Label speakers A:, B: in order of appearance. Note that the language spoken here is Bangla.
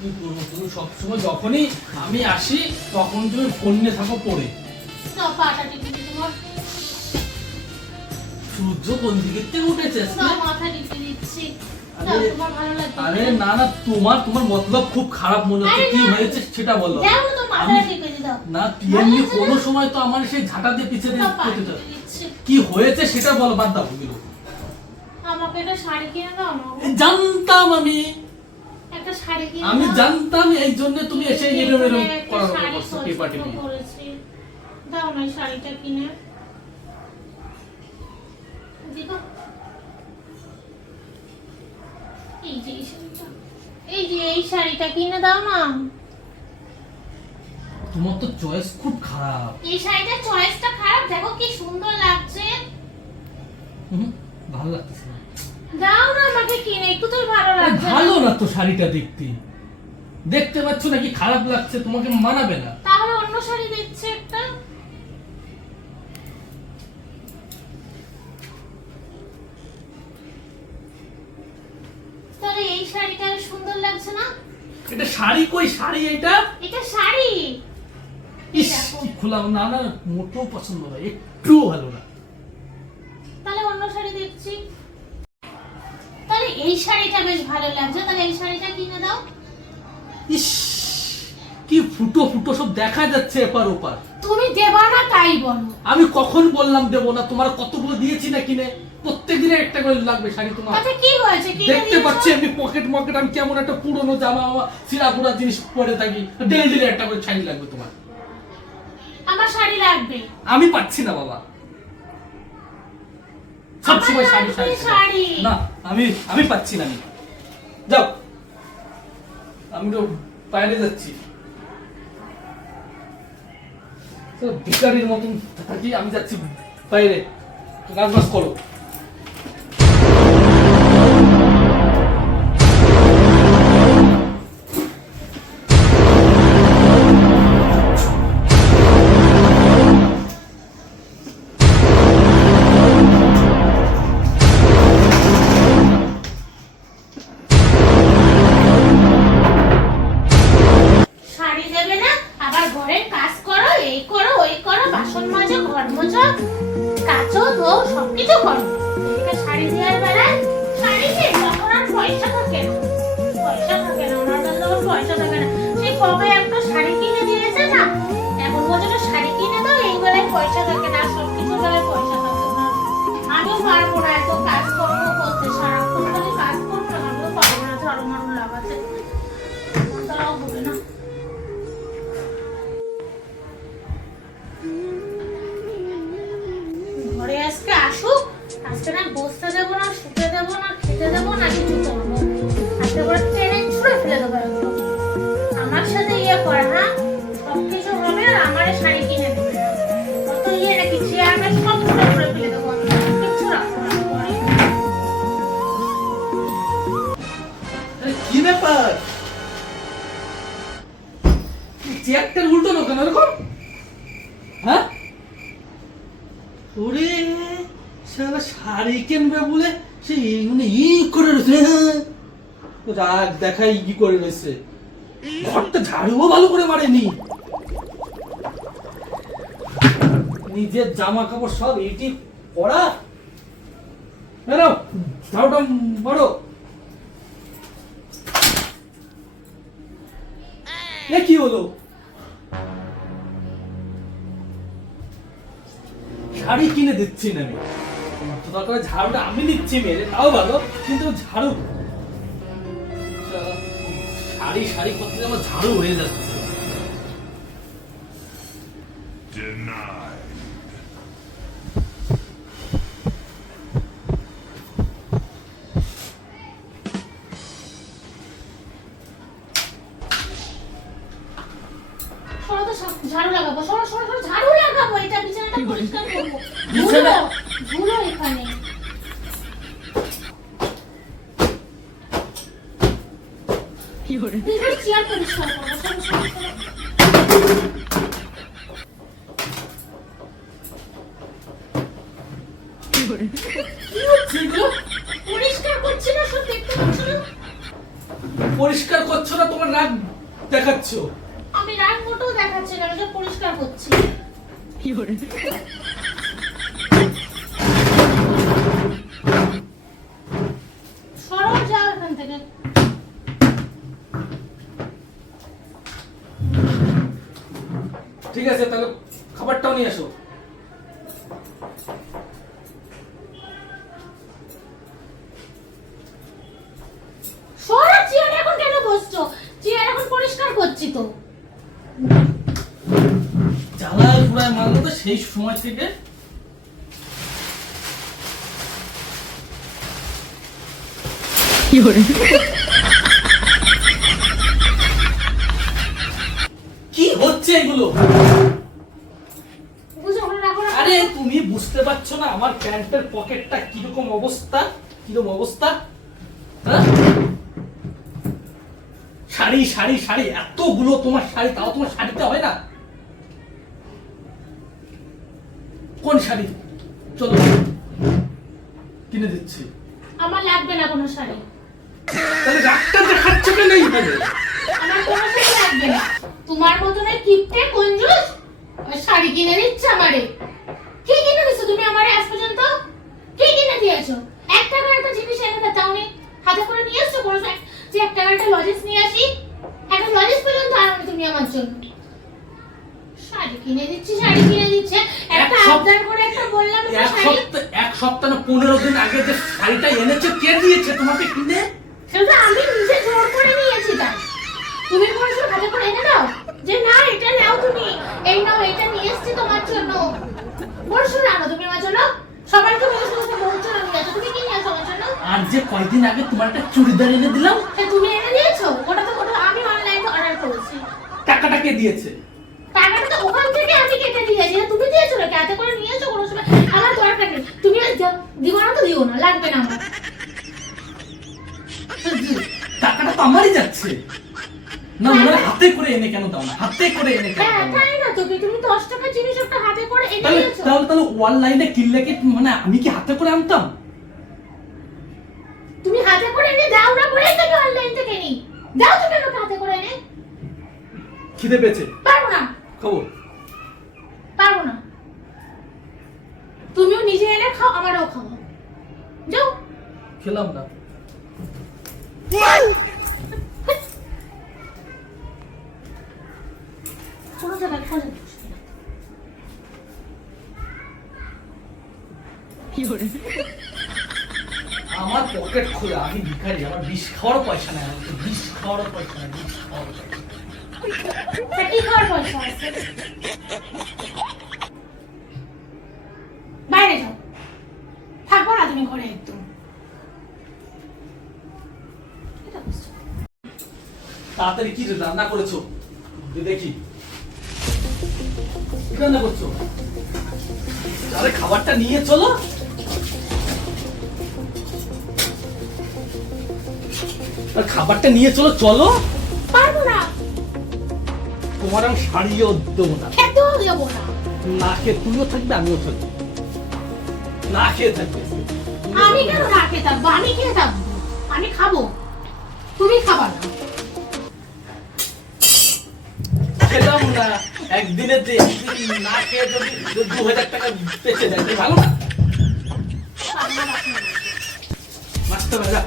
A: কি করব তুমি সবসময় যখনই আমি আসি তখন তুমি ফোন নিয়ে থাকো পড়ে। সূর্য কোন থেকে উঠেছে? আরে- না? না তোমার তোমার মতলব খুব খারাপ মনে হচ্ছে। কি হয়েছে সেটা বলো।
B: না
A: তুই এমনি কোনো সময় তো আমার সেই ঝাঁটা দিয়ে পিছিয়ে দিয়ে কি হয়েছে সেটা বলো বাদ দাও।
B: আমাকে একটা শাড়ি কিনে দাও
A: জানতাম আমি।
B: একটা শাড়ি কিনে
A: আমি জানতাম এই জন্য তুমি এসে
B: একটা
A: করার
B: শাড়ি
A: করছ টেপা
B: পছন্দ
A: টেপি
B: দাও না এই শাড়িটা কিনে। দিবা? এই যে এই শাড়িটা। এই যে এই শাড়িটা কিনে দাও না।
A: তোমার তো চয়েস খুব খারাপ।
B: এই শাড়িটার চয়েসটা খারাপ? দেখো কি সুন্দর লাগছে।
A: হুম, ভালো লাগতেছে না।
B: দাও না আমাকে কিনে একটু তো ভালো লাগছে
A: ভালো না তো শাড়িটা দেখতে। দেখতে পাচ্ছ নাকি খারাপ লাগছে তোমাকে মানাবে না।
B: তাহলে অন্য শাড়ি একটা। তাহলে এই শাড়িটা সুন্দর লাগছে না?
A: এটা শাড়ি কই? শাড়ি এটা?
B: এটা শাড়ি।
A: ইস খোলা না না মোটেও পছন্দ না একটু ভালো না।
B: তাহলে অন্য শাড়ি দেখছি এই শাড়িটা বেশ ভালো লাগছে। তাহলে এই শাড়িটা কিনে দাও।
A: ইস কি ফুটো ফুটো সব দেখা যাচ্ছে এপার ওপার।
B: তুমি দেবা না তাই বলো।
A: আমি কখন বললাম দেবো না? তোমার কতগুলো দিয়েছি না কিনে? প্রত্যেক দিনে একটা করে লাগবে শাড়ি তোমার।
B: তাতে কি হয়েছে? কিনে
A: দেখতে পাচ্ছি আমি পকেট মকেট আমি কেমন একটা পুরনো জামা মামা সিরা পুরা জিনিস পরে থাকি। ডেলি ডেলি একটা করে শাড়ি লাগবে তোমার।
B: আমার শাড়ি লাগবে।
A: আমি পাচ্ছি না বাবা। সবসময়
B: সময়
A: শাড়ি শাড়ি। না আমি আমি পাচ্ছি না যাও। আমি তো বাইরে যাচ্ছি। তো ভিকারির মতন থাকি আমি যাচ্ছি বাইরে। কাজ বাজ করো।
B: না।
A: চেয়ারটার উল্টো না কেন এরকম? হ্যাঁ? ওরে, সারা শাড়ি কিনবে বলে? সে মানে ই করে রয়েছে হ্যাঁ। রাগ দেখাই করে রয়েছে। ঘরটা ঝাড়ুও ভালো করে নিজের জামা কাপড় সব এটি পরা? বেরো ঝাড়ুটা বড় কি হলো? শাড়ি কিনে দিচ্ছি না আমি। ঝাড়ুটা আমি নিচ্ছি মেরে তাও ভালো, কিন্তু ঝাড়ু। শাড়ি শাড়ি করতে আমার ঝাড়ু হয়ে যাচ্ছে।
B: পরিষ্কার করছি না
A: তোমার রাগ দেখাচ্ছ?
B: আমি রাগ মোটেও দেখাচ্ছি না আমি পরিষ্কার করছি। কি সরো যাও এখান থেকে।
A: ঠিক আছে তাহলে খাবারটাও নিয়ে আসো।
B: সরো চেয়ার এখন কেন বসছো? চেয়ার এখন পরিষ্কার করছি তো।
A: জ্বালায় পুরায় মারলো তো সেই সময় থেকে। কি হচ্ছে এগুলো। আরে তুমি বুঝতে পারছ না আমার প্যান্টের পকেটটা কীরকম অবস্থা? কীরকম অবস্থা? হ্যাঁ? শাড়ি শাড়ি শাড়ি এতগুলো তোমার শাড়ি তাও তোমার শাড়িতে হয় না? কোন শাড়ি? চলো কিনে দিচ্ছি।
B: আমার লাগবে না কোনো শাড়ি।
A: তাহলে রাগটা দেখাচ্ছ কেন এইভাবে?
B: আমার কোনো শাড়ি লাগবে না। তোমার মতন ওই কিপটে কঞ্জুস শাড়ি কিনে দিচ্ছে আমারে। কি কিনে দিছো তুমি আমারে আজ পর্যন্ত? কি কিনে দিয়েছ? এক টাকার একটা জিনিস এনে দাওনি হাতে করে নিয়ে এসছো কোনো যে এক টাকার একটা লজেন্স নিয়ে আসি। একটা লজেন্স পর্যন্ত আনোনি তুমি আমার জন্য। শাড়ি কিনে দিচ্ছি শাড়ি কিনে দিচ্ছে। একটা
A: এক
B: আবদার করে একটা বললাম
A: এক
B: শাড়ি
A: সপ্তাহ এক সপ্তাহ না পনেরো দিন আগে যে শাড়িটা এনেছে কে দিয়েছে তোমাকে কিনে?
B: সেটা আমি নিজে জোর করে নিয়েছি তাই। তুমি পরশু হাতে করে এনে দাও। যে না এটা নাও তুমি। এই নাও এটা নিয়ে এসেছি তোমার জন্য। পরশু আনো তুমি আমার জন্য? সবাই তো বলছো তুমি বলছো না নিয়ে। তুমি কি নিয়ে আমার জন্য?
A: আর যে কয়দিন আগে তোমার একটা চুড়িদার এনে দিলাম?
B: তুমি এনে দিয়েছ? ওটা তো ওটা আমি অনলাইনে অর্ডার করেছি।
A: টাকাটা কে দিয়েছে?
B: টাকাটা তো ওখান থেকে আমি কেটে দিয়েছি। তুমি দিয়েছ নাকি? হাতে করে নিয়ে এসো কোনো সময়। আমার দরকার নেই। তুমি দিও না তো দিও না লাগবে না আমার।
A: টাকাটা তো আমারই যাচ্ছে। না হাতে করে এনে কেন দাও না? হাতে করে এনে কেন
B: হ্যাঁ তাই না তো? তুমি দশ টাকার জিনিস একটা হাতে করে এনে দিয়েছ।
A: তাহলে তাহলে অনলাইনে কিনলে কি মানে আমি কি হাতে করে আনতাম?
B: তুমি হাতে করে এনে দাও না বলেই তো আমি অনলাইন থেকে নিই দাও তুমি আমাকে হাতে করে এনে?
A: খিদে পেয়েছে।
B: পারব না।
A: খাব
B: পারব না। তুমিও নিজে এনে খাও আমারও খাও। যাও।
A: খেলাম না। আমার পকেট খোলা আমি ভিখারি আমার বিষ খাওয়ারও পয়সা নেই আমার বিষ খাওয়ারও পয়সা নেই বিষ খাওয়ারও পয়সা
B: কি খাওয়ার পয়সা আছে? বাইরে যাও। থাকব না তুমি ঘরে একদম।
A: তাড়াতাড়ি কি রান্না করেছ? দেখি। রান্না করছ? আরে খাবারটা নিয়ে চলো। আর খাবারটা নিয়ে চলো চলো।
B: পারব না।
A: তোমার আমি শাড়িও দেবো না।
B: খেতেও দেবো না।
A: না খেয়ে তুমিও থাকবে আমিও থাকব। না খেয়ে থাকবে।
B: আমি কেন না খেয়ে থাকব? আমি খেয়ে থাকব। আমি খাব। তুমি খাবা না।
A: খেলাম না। একদিনে না খেয়ে যদি দু হাজার টাকা বেঁচে যায় ভালো
B: না।
A: মাছটা ভাজা